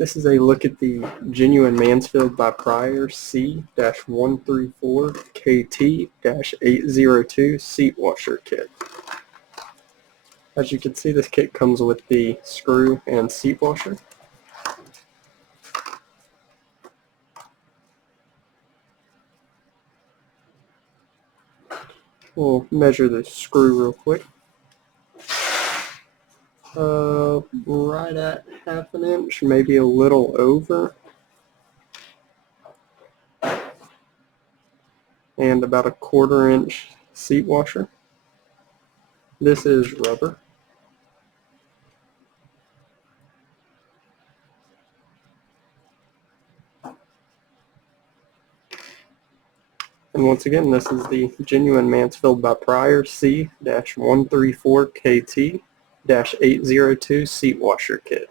This is a look at the genuine Mansfield by Prier C-134KT-802 seat washer kit. As you can see, this kit comes with the screw and seat washer. We'll measure the screw real quick. Right at ½ inch, maybe a little over. And about a ¼ inch seat washer. This is rubber. And once again, this is the genuine Mansfield by Prier C-134KT-802 seat washer kit.